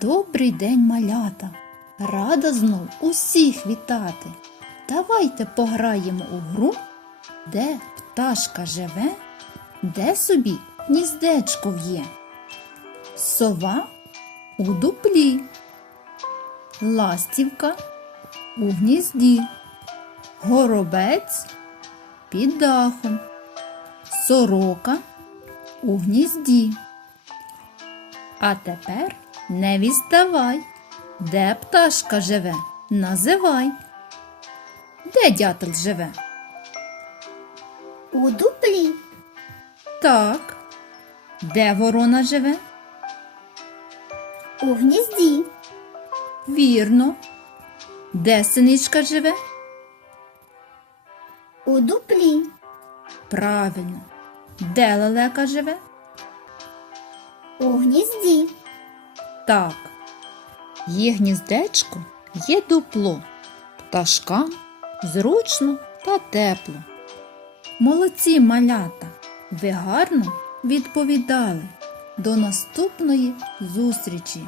Добрий день, малята! Рада знов усіх вітати. Давайте пограємо у гру, де пташка живе, де собі гніздечко в'є. Сова у дуплі, ластівка у гнізді, горобець під дахом, сорока у гнізді. А тепер не відставай, де пташка живе, називай. Де дятел живе? У дуплі, Так. Де ворона живе? у гнізді, Вірно. Де синичка живе? у дуплі, Правильно. Де лелека живе? у гнізді, Так. Є гніздечко, є дупло. Пташкам зручно та тепло. Молодці малята, ви гарно відповідали. До наступної зустрічі!